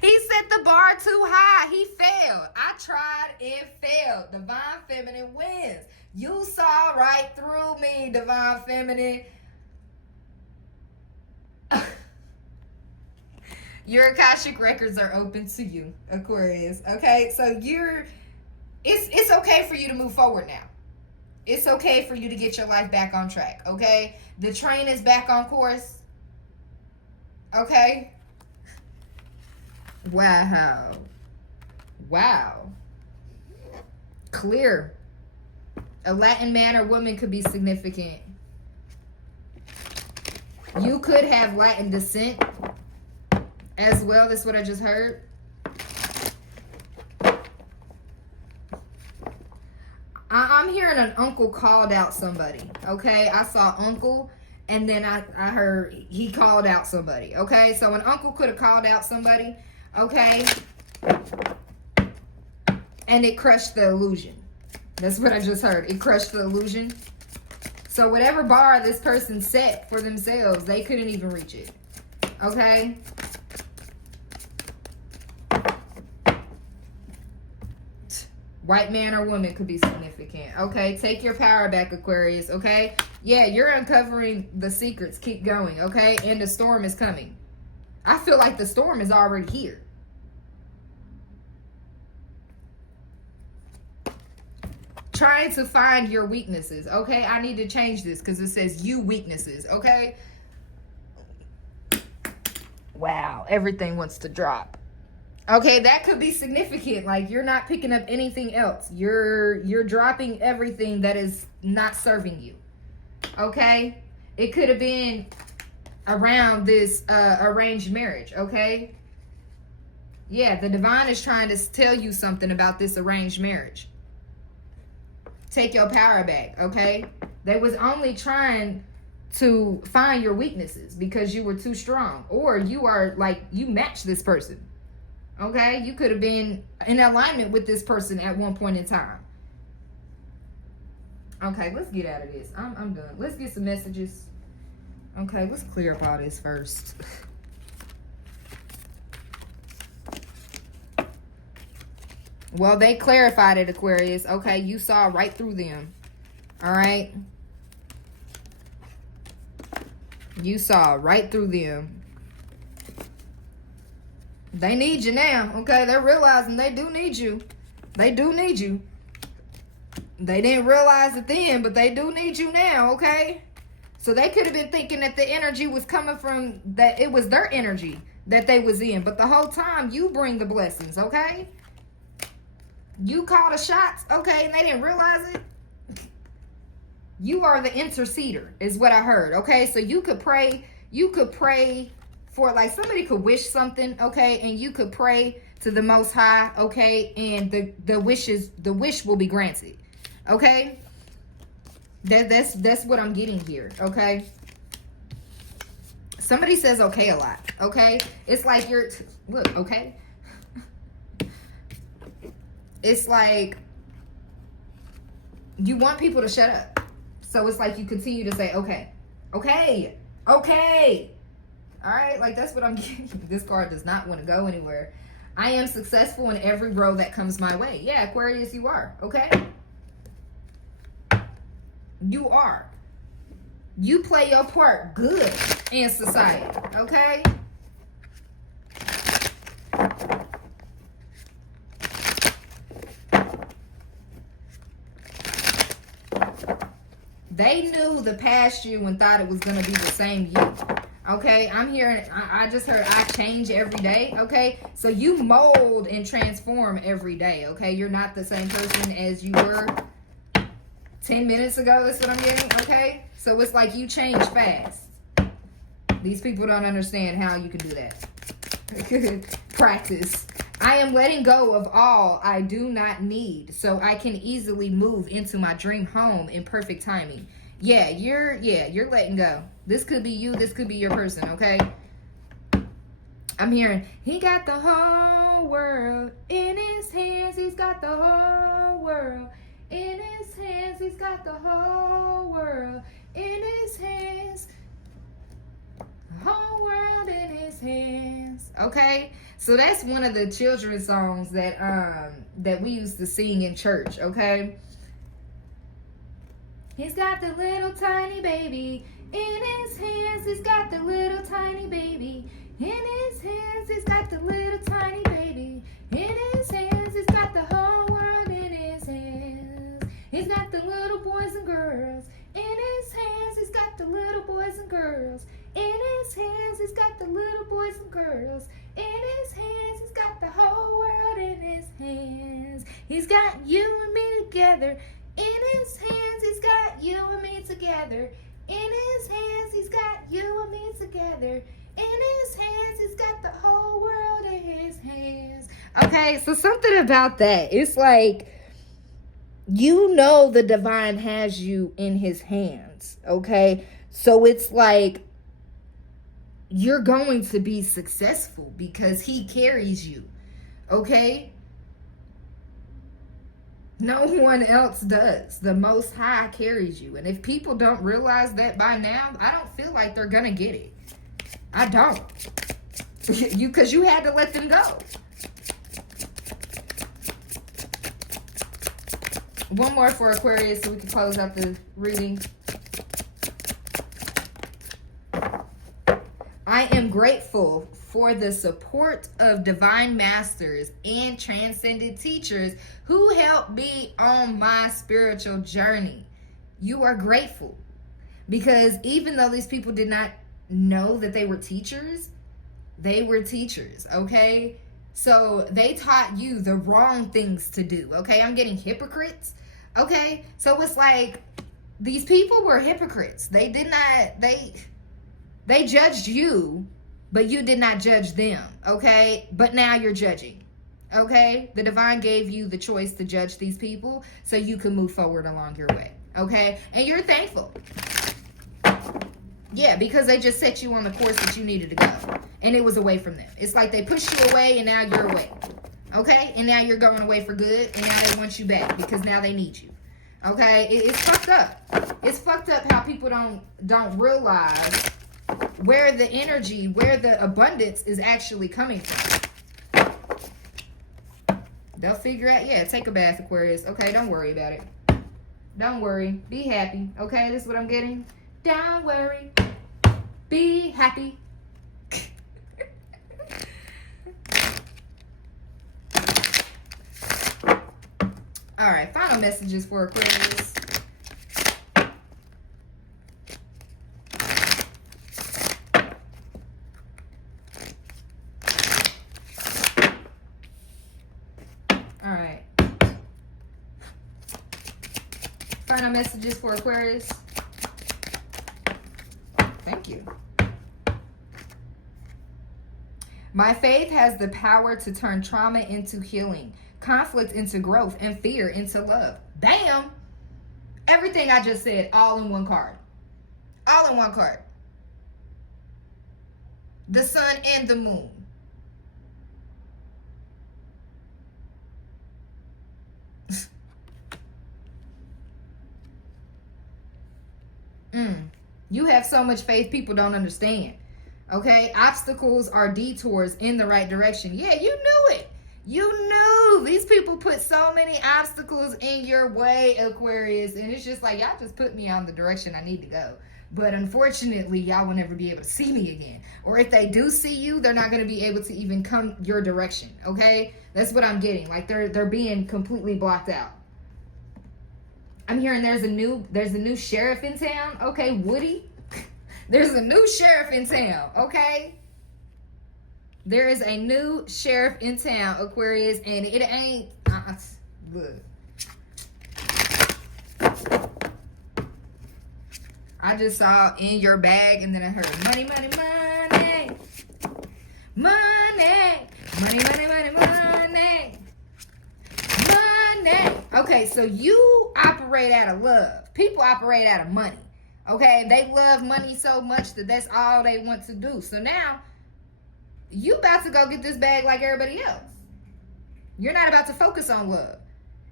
He set the bar too high. He failed. I tried and failed. Divine Feminine wins. You saw right through me, Divine Feminine. Your Akashic records are open to you, Aquarius. Okay, so it's okay for you to move forward now. It's okay for you to get your life back on track, okay? The train is back on course, okay? Wow. Wow. Clear. A Latin man or woman could be significant. You could have Latin descent as well. That's what I just heard. I'm hearing an uncle called out somebody. Okay, I saw uncle, and then I heard he called out somebody. Okay, so an uncle could have called out somebody. Okay, and it crushed the illusion. That's what I just heard. It crushed the illusion. So whatever bar this person set for themselves, they couldn't even reach it. Okay. White man or woman could be significant. Okay, take your power back, Aquarius. Okay, yeah, you're uncovering the secrets. Keep going. Okay, and the storm is coming. I feel like the storm is already here. Trying to find your weaknesses. Okay, I need to change this because it says you weaknesses. Okay. Wow, everything wants to drop. Okay, that could be significant. Like, you're not picking up anything else. You're dropping everything that is not serving you. Okay? It could have been around this arranged marriage, okay? Yeah, the divine is trying to tell you something about this arranged marriage. Take your power back, okay? They was only trying to find your weaknesses because you were too strong. Or you are like, you match this person. Okay, you could have been in alignment with this person at one point in time. Okay, let's get out of this. I'm done. Let's get some messages. Okay, let's clear up all this first. Well, they clarified it, Aquarius. Okay, you saw right through them. All right. You saw right through them. They need you now, okay? They're realizing they do need you. They do need you. They didn't realize it then, but they do need you now, okay? So they could have been thinking that the energy was coming from, that it was their energy that they was in. But the whole time, you bring the blessings, okay? You call the shots, okay, and they didn't realize it. You are the interceder, is what I heard, okay? So you could pray for, like, somebody could wish something, okay, and you could pray to the Most High, okay? And the wish will be granted, okay? That's what I'm getting here, okay? Somebody says okay a lot, okay? It's like look, okay? It's like you want people to shut up. So it's like you continue to say, okay, okay, okay. All right, like that's what I'm getting. This card does not want to go anywhere. I am successful in every road that comes my way. Yeah, Aquarius, you are, okay? You are. You play your part good in society, okay? They knew the past you and thought it was going to be the same you. Okay, I'm hearing, I just heard I change every day, okay? So you mold and transform every day, okay? You're not the same person as you were 10 minutes ago, that's what I'm getting, okay? So it's like you change fast. These people don't understand how you can do that. Practice. I am letting go of all I do not need so I can easily move into my dream home in perfect timing. Yeah, you're letting go. This could be you, this could be your person, okay? I'm hearing, he got the whole world in his hands. He's got the whole world in his hands. He's got the whole world in his hands. The whole world in his hands. Okay? So that's one of the children's songs that we used to sing in church, okay? He's got the little tiny baby in his hands. He's got the little tiny baby in his hands. He's got the little tiny baby in his hands. He's got the whole world in his hands. He's got the little boys and girls in his hands. He's got the little boys and girls in his hands. He's got the little boys and girls in his hands. He's got the whole world in his hands. He's got you and me together. In his hands, he's got you and me together. In his hands, he's got you and me together. In his hands, he's got the whole world in his hands. Okay, so something about that. It's like, you know the divine has you in his hands, okay? So it's like, you're going to be successful because he carries you, okay? No one else does. The Most High carries you. And if people don't realize that by now, I don't feel like they're going to get it. I don't. Because you had to let them go. One more for Aquarius so we can close out the reading. I am grateful for the support of divine masters and transcendent teachers who helped me on my spiritual journey. You are grateful because even though these people did not know that they were teachers, okay? So they taught you the wrong things to do, okay? I'm getting hypocrites, okay? So it's like these people were hypocrites. They judged you, but you did not judge them, okay? But now you're judging, okay? The divine gave you the choice to judge these people so you can move forward along your way, okay? And you're thankful. Yeah, because they just set you on the course that you needed to go. And it was away from them. It's like they pushed you away and now you're away, okay? And now you're going away for good and now they want you back because now they need you, okay? It's fucked up. It's fucked up how people don't realize where the energy, where the abundance is actually coming from. They'll figure out, yeah, take a bath, Aquarius. Okay, don't worry about it. Don't worry. Be happy. Okay, this is what I'm getting. Don't worry. Be happy. All right, final messages for Aquarius. Final messages for Aquarius. Thank you. My faith has the power to turn trauma into healing, conflict into growth, and fear into love. Bam! Everything I just said, all in one card. All in one card. The sun and the moon. You have so much faith, people don't understand. Okay? Obstacles are detours in the right direction. Yeah, you knew it. You knew. These people put so many obstacles in your way, Aquarius. And it's just like, y'all just put me on the direction I need to go. But unfortunately, y'all will never be able to see me again. Or if they do see you, they're not going to be able to even come your direction. Okay? That's what I'm getting. Like, they're being completely blocked out. I'm hearing there's a new sheriff in town. Okay, Woody. There's a new sheriff in town. Okay. There is a new sheriff in town, Aquarius, and it ain't. Look. I just saw in your bag, and then I heard money, money, money, money, money, money, money, money. Money. Okay, so you operate out of love. People operate out of money. Okay, they love money so much that that's all they want to do. So now, you about to go get this bag like everybody else. You're not about to focus on love.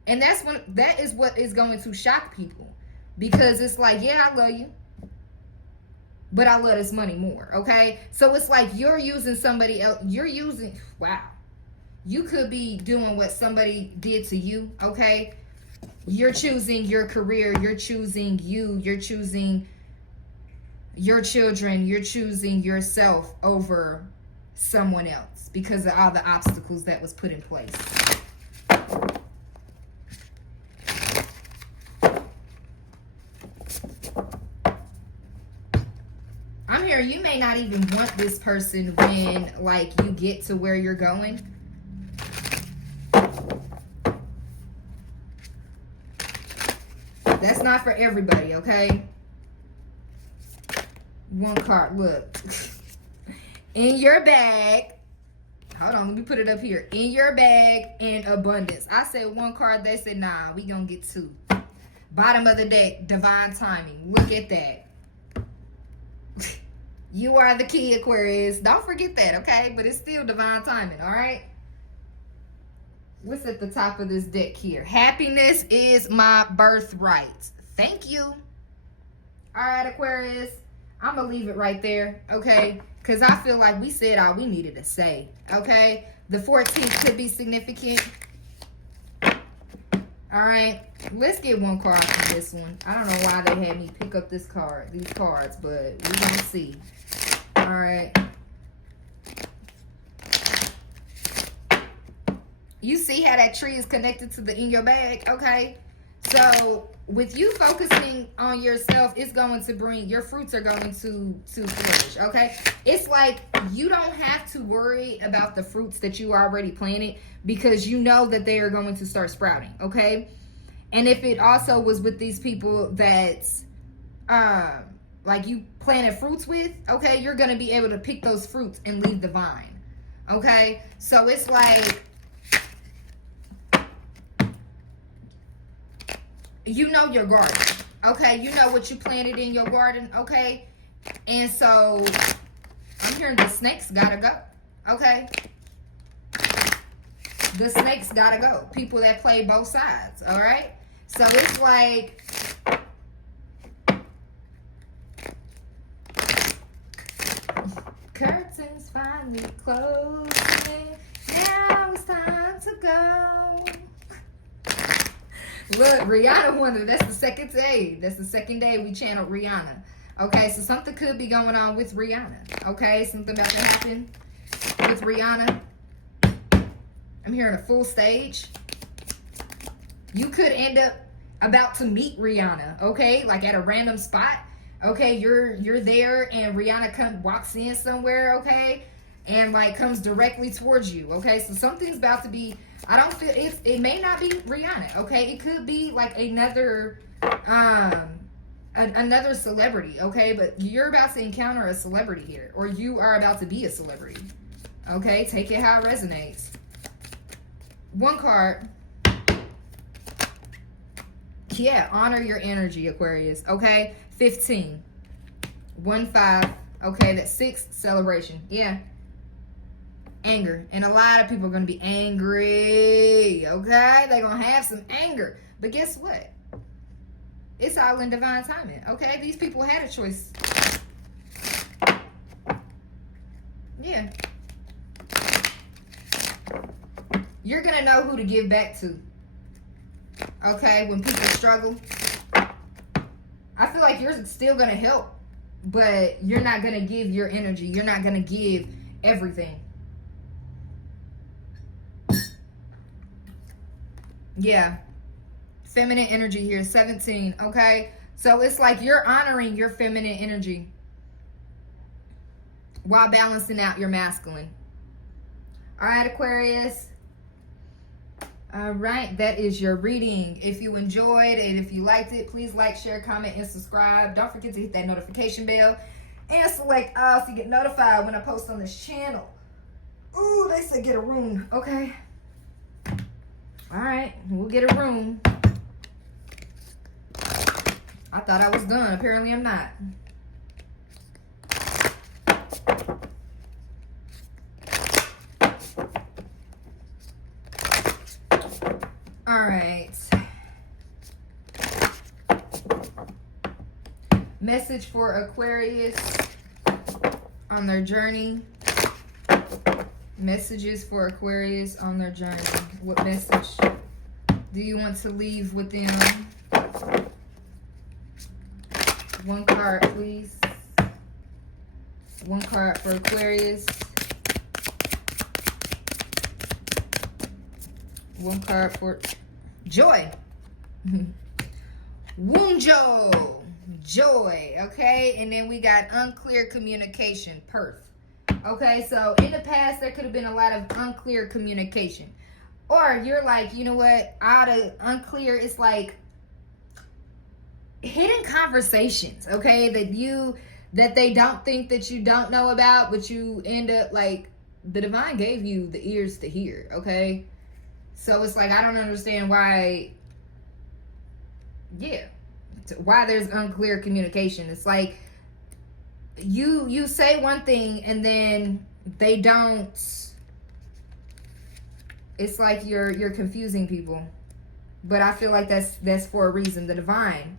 And that is what is going to shock people. Because it's like, yeah, I love you, but I love this money more. Okay, so it's like you're using somebody else. Wow. You could be doing what somebody did to you, okay? You're choosing your career. You're choosing you. You're choosing your children. You're choosing yourself over someone else because of all the obstacles that was put in place. I'm here. You may not even want this person when, like, you get to where you're going. That's not for everybody, okay? One card, look. In your bag. Hold on, let me put it up here. In your bag and abundance. I said one card, they said, nah, we gonna get two. Bottom of the deck, divine timing. Look at that. You are the key, Aquarius. Don't forget that, okay? But it's still divine timing, all right? What's at the top of this deck here? Happiness is my birthright. Thank you. All right, Aquarius. I'm going to leave it right there, okay? Because I feel like we said all we needed to say, okay? The 14th could be significant. All right. Let's get one card from this one. I don't know why they had me pick up these cards, but we're going to see. All right. You see how that tree is connected to the in your bag, okay? So with you focusing on yourself, it's going to bring, your fruits are going to flourish, okay? It's like you don't have to worry about the fruits that you already planted because you know that they are going to start sprouting, okay? And if it also was with these people that like you planted fruits with, okay, you're going to be able to pick those fruits and leave the vine, okay? So it's like, you know your garden, okay? You know what you planted in your garden, okay? And so I'm hearing the snakes gotta go, okay? The snakes gotta go. People that play both sides, all right? So it's like, curtains finally closing. Now it's time to go. Look, Rihanna won. That's the second day. That's the second day we channeled Rihanna. Okay, so something could be going on with Rihanna. Okay, something about to happen with Rihanna. I'm hearing a full stage. You could end up about to meet Rihanna. Okay, like at a random spot. Okay, you're there and Rihanna walks in somewhere. Okay, and like comes directly towards you. Okay, so something's about to be. I don't feel it may not be Rihanna, okay? It could be like another another celebrity, okay? But you're about to encounter a celebrity here, or you are about to be a celebrity. Okay, take it how it resonates. One card. Yeah, honor your energy, Aquarius. Okay, 15. 1, 5. Okay, that's 6. Celebration. Yeah. Anger. And a lot of people are going to be angry. Okay, they're going to have some anger. But guess what? It's all in divine timing. Okay, these people had a choice. Yeah. You're going to know who to give back to. Okay, when people struggle. I feel like you're still going to help, but you're not going to give your energy. You're not going to give everything. Yeah. Feminine energy here, 17. Okay, so it's like you're honoring your feminine energy while balancing out your masculine. All right, Aquarius. All right, that is your reading. If you enjoyed and if you liked it, please like, share, comment, and subscribe. Don't forget to hit that notification bell and select all so you get notified when I post on this channel. Ooh, they said get a room. Okay. All right, we'll get a room. I thought I was done. Apparently I'm not. All right. Message for Aquarius on their journey. Messages for Aquarius on their journey. What message do you want to leave with them? One card, please. One card for Aquarius. One card for joy. Wunjo. Joy. Okay. And then we got unclear communication. Perth. Okay. So in the past, there could have been a lot of unclear communication. Or you're like, you know what? Out of unclear, it's like hidden conversations, okay, that they don't think that you don't know about, but you end up like the divine gave you the ears to hear, okay? So it's like I don't understand why there's unclear communication. It's like you say one thing and then they don't. It's like you're confusing people. But I feel like that's for a reason. The divine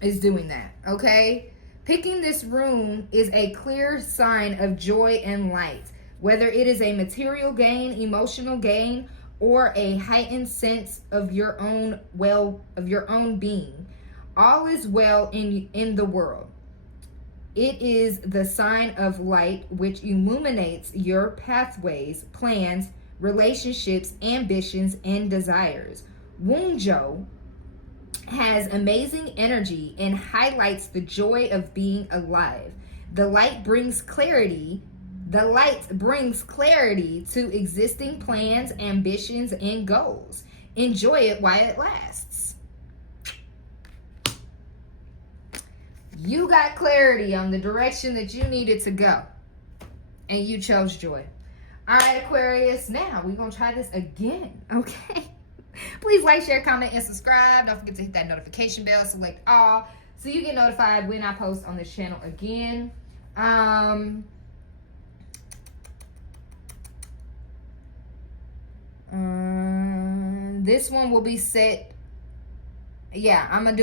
is doing that, okay? Picking this room is a clear sign of joy and light, whether it is a material gain, emotional gain, or a heightened sense of your own being. All is well in the world. It is the sign of light which illuminates your pathways, plans, relationships, ambitions, and desires. Wunjo has amazing energy and highlights the joy of being alive. The light brings clarity to existing plans, ambitions, and goals. Enjoy it while it lasts. You got clarity on the direction that you needed to go, and you chose joy. All right, Aquarius, now we're going to try this again, okay? Please like, share, comment, and subscribe. Don't forget to hit that notification bell, select all, so you get notified when I post on this channel again. This one will be set. Yeah, I'm going to do